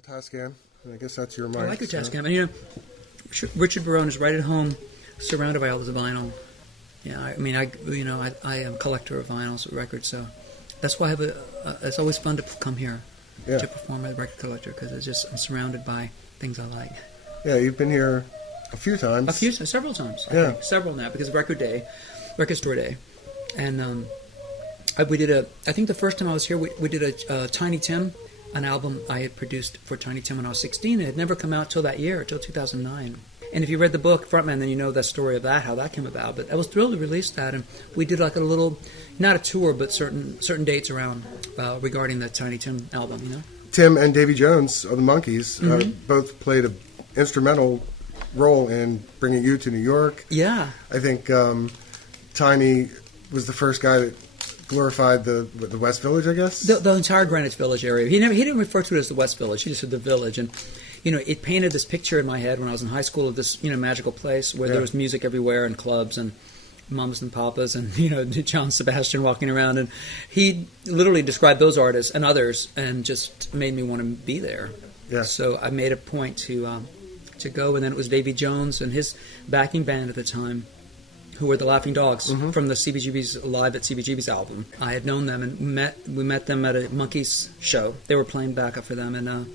Little Tascam. I guess that's your mic. I like your Tascam. And, Richard Barone is right at home, surrounded by all the vinyl. Yeah, I mean, I am a collector of vinyls, records, so that's why I have it's always fun to come here to perform as a record collector, because I'm surrounded by things I like. Yeah, you've been here a few times. Several times. I think. Several now, because of Record Store Day. And we did I think the first time I was here, we did a Tiny Tim, an album I had produced for Tiny Tim when I was 16. It had never come out till that year, till 2009. And if you read the book, Frontman, then you know the story of that, how that came about. But I was thrilled to release that, and we did like a little, not a tour, but certain dates around regarding the Tiny Tim album, Tim and Davy Jones of the Monkees both played an instrumental role in bringing you to New York. Yeah. I think Tiny was the first guy that glorified the West Village, I guess? The entire Greenwich Village area. He didn't refer to it as the West Village. He just said the Village. And, it painted this picture in my head when I was in high school of this, magical place where there was music everywhere and clubs and mamas and papas and, John Sebastian walking around. And he literally described those artists and others and just made me want to be there. Yeah. So I made a point to go. And then it was Davy Jones and his backing band at the time, who were the Laughing Dogs from the CBGB's Live at CBGB's album. I had known them and we met them at a Monkees show. They were playing backup for them, and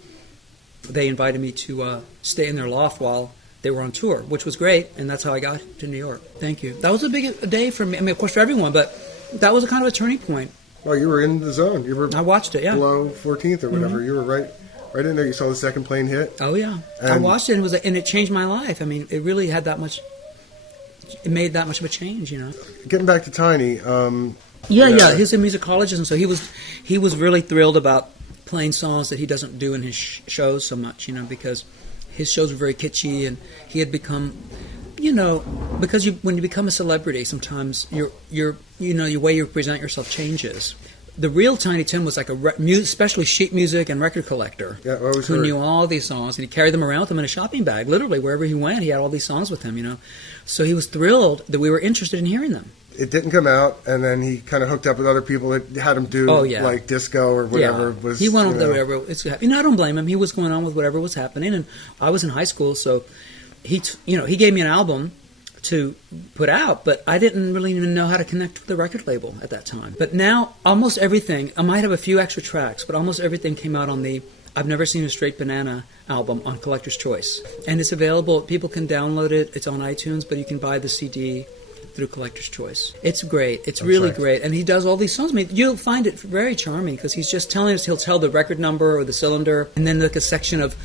they invited me to stay in their loft while they were on tour, which was great, and that's how I got to New York. Thank you. That was a big day for me. I mean, of course, for everyone, but that was a kind of a turning point. Well, you were in the zone. I watched it, yeah. Below 14th or whatever. You were right in there. You saw the second plane hit. Oh, yeah. And I watched it, and it changed my life. I mean, it really had that much... It made that much of a change, Getting back to Tiny. He's a musicologist, and so he was really thrilled about playing songs that he doesn't do in his shows so much, because his shows were very kitschy, and he had become, because when you become a celebrity, sometimes your way you present yourself changes. The real Tiny Tim was like especially sheet music and record collector who knew all these songs, and he carried them around with him in a shopping bag. Literally, wherever he went, he had all these songs with him, So he was thrilled that we were interested in hearing them. It didn't come out, and then he kind of hooked up with other people that had him do like disco or whatever was. He went on whatever. I don't blame him. He was going on with whatever was happening, and I was in high school, so he gave me an album to put out, but I didn't really even know how to connect with the record label at that time. But now, almost everything, I might have a few extra tracks, but almost everything came out on the I've Never Seen a Straight Banana album on Collector's Choice. And it's available, people can download it, it's on iTunes, but you can buy the CD through Collector's Choice. It's great, it's really great, and he does all these songs. I mean, you'll find it very charming, because he's just telling us, he'll tell the record number or the cylinder, and then like a section of,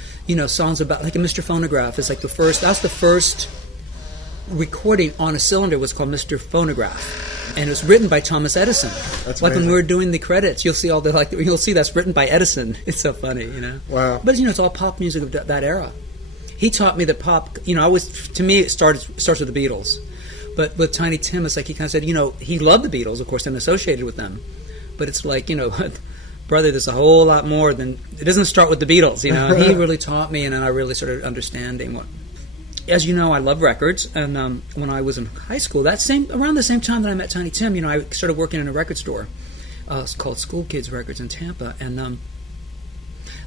songs about, like a Mr. Phonograph is like that's the first recording on a cylinder was called Mr. Phonograph, and it was written by Thomas Edison. That's like amazing. When we were doing the credits, you'll see you'll see that's written by Edison. It's so funny, Wow. But it's all pop music of that era. He taught me that pop. To me it starts with the Beatles, but with Tiny Tim, it's like he kind of said, he loved the Beatles, of course, and associated with them, but it's like brother, there's a whole lot more than it doesn't start with the Beatles. He really taught me, and then I really started understanding what. As you know, I love records, and when I was in high school, around the same time that I met Tiny Tim, I started working in a record store. It's called School Kids Records in Tampa, and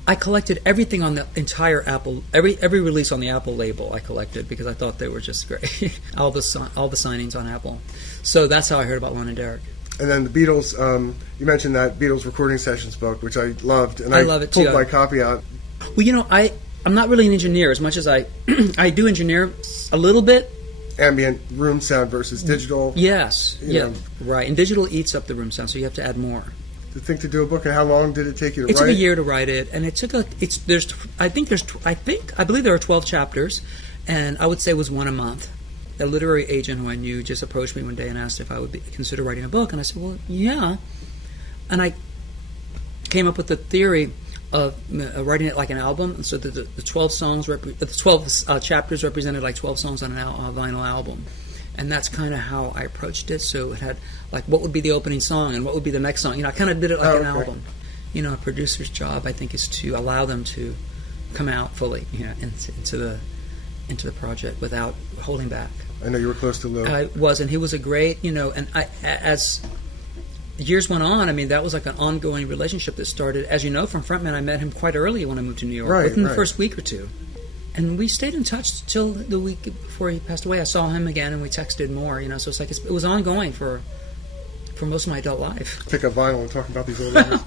I collected everything on the entire Apple, every release on the Apple label. I collected because I thought they were just great. all the signings on Apple. So that's how I heard about Lon and Derek. And then the Beatles. You mentioned that Beatles recording sessions book, which I loved, and I love it pulled too. my copy out. Well, I'm not really an engineer as much as I do engineer a little bit. Ambient room sound versus digital. Yes, right. And digital eats up the room sound, so you have to add more. To think to do a book, and how long did it take you to write? It took a year to write it, and it took I believe there are 12 chapters, and I would say it was one a month. A literary agent who I knew just approached me one day and asked if I would consider writing a book, and I said, well, yeah. And I came up with the theory of writing it like an album, so that the 12 songs, the 12 chapters represented like 12 songs on a vinyl album, and that's kind of how I approached it. So it had like what would be the opening song and what would be the next song. I kind of did it like an album. A producer's job, I think, is to allow them to come out fully, into the project without holding back. I know you were close to Lou. I was, and he was a great, and as years went on. I mean, that was like an ongoing relationship that started, as you know, from Frontman. I met him quite early when I moved to New York, Right, within the right. first week or two. And we stayed in touch till the week before he passed away. I saw him again, and we texted more. So it's like it was ongoing for most of my adult life. Pick up vinyl and talk about these old records.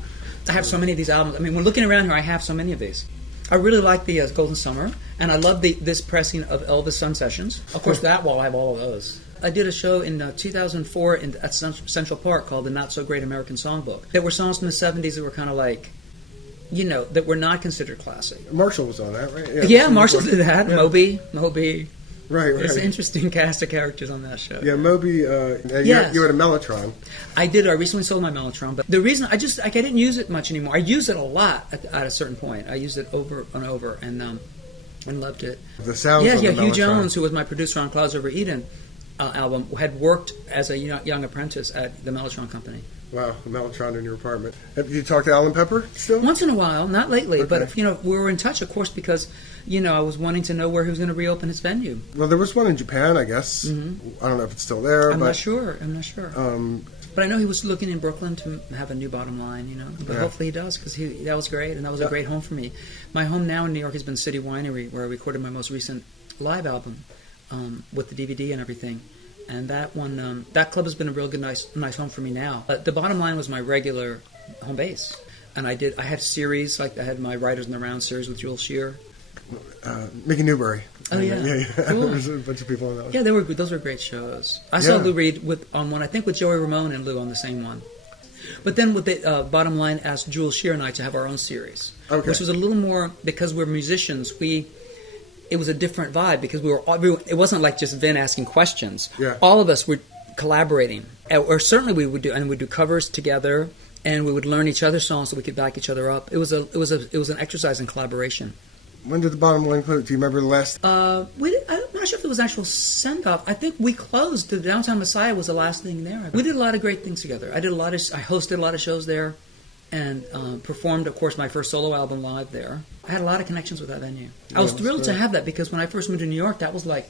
I have so many of these albums. I mean, when looking around here, I have so many of these. I really like the Golden Summer, and I love this pressing of Elvis Sun Sessions. Of course, that wall, I have all of those. I did a show in 2004 at Central Park called the Not So Great American Songbook. There were songs from the 70s that were kind of like, that were not considered classic. Marshall was on that, right? Yeah, Marshall did that. Yeah. Moby. Right. There's an interesting cast of characters on that show. Yeah, Moby. And Yes. you had a Mellotron. I did. I recently sold my Mellotron, but the reason I didn't use it much anymore. I used it a lot at a certain point. I used it over and over, and loved it. The sounds. Yeah, on the Hugh Mellotron. Jones, who was my producer on Clouds Over Eden album, had worked as a young apprentice at the Mellotron Company. Wow, the Mellotron in your apartment. Have you talked to Alan Pepper still? Once in a while, not lately, Okay. but we were in touch, of course, because I was wanting to know where he was going to reopen his venue. Well, there was one in Japan, I guess. Mm-hmm. I don't know if it's still there. I'm but, not sure. But I know he was looking in Brooklyn to have a new Bottom Line, But Yeah. hopefully he does, because that was great, and that was a great home for me. My home now in New York has been City Winery, where I recorded my most recent live album with the DVD and everything. And that one, that club has been a real good, nice home for me now. The Bottom Line was my regular home base, and I had series, like I had my Writers in the Round series with Jules Shear. Mickey Newbury. Oh, yeah. Yeah. Cool. There's a bunch of people on that one. Yeah, they were good. Those were great shows. I saw Yeah. Lou Reed on one, I think with Joey Ramone and Lou on the same one. But then with the Bottom Line asked Jules Shear and I to have our own series, Okay. which was a little more, because we're musicians, it was a different vibe, because it wasn't like just Vin asking questions. Yeah. All of us were collaborating, or certainly we'd do covers together, and we would learn each other's songs so we could back each other up. It was an exercise in collaboration. When did the Bottom Line close? Do you remember the last? I'm not sure if there was an actual send-off. I think we closed. The Downtown Messiah was the last thing there. We did a lot of great things together. I hosted a lot of shows there, and performed, of course, my first solo album live there. I had a lot of connections with that venue. I was Yeah, thrilled that's to great. have that, because when I first moved to New York, that was like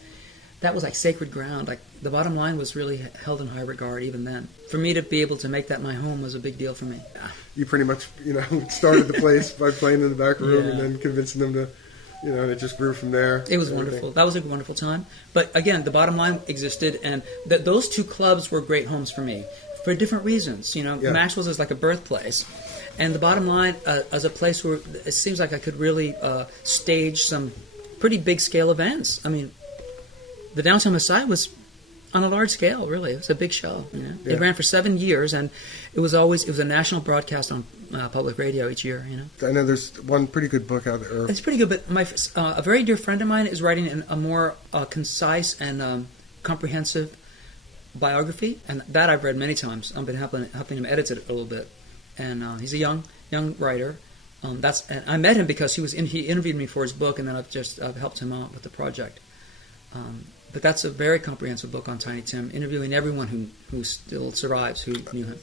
sacred ground. Like the Bottom Line was really held in high regard even then. For me to be able to make that my home was a big deal for me. You pretty much, started the place by playing in the back room Yeah. and then convincing them to, and it just grew from there. It was and everything. wonderful. That was a wonderful time. But again, the Bottom Line existed, and those two clubs were great homes for me for different reasons. Yeah. Maxwell's is like a birthplace, and the Bottom Line as a place where it seems like I could really stage some pretty big scale events. I mean, the Downtown Messiah was on a large scale, really. It was a big show. Yeah. It ran for 7 years, and it was a national broadcast on public radio each year. I know there's one pretty good book out there. It's pretty good, but a very dear friend of mine is writing a more concise and comprehensive biography, and that I've read many times. I've been helping him edit it a little bit, and he's a young writer. And I met him because he interviewed me for his book, and then I've helped him out with the project. But that's a very comprehensive book on Tiny Tim, interviewing everyone who still survives, who knew him.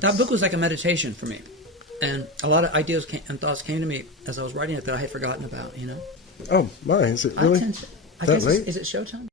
That book was like a meditation for me, and a lot of ideas and thoughts came to me as I was writing it that I had forgotten about. Oh, my, is it really? I That guess late? Is it showtime?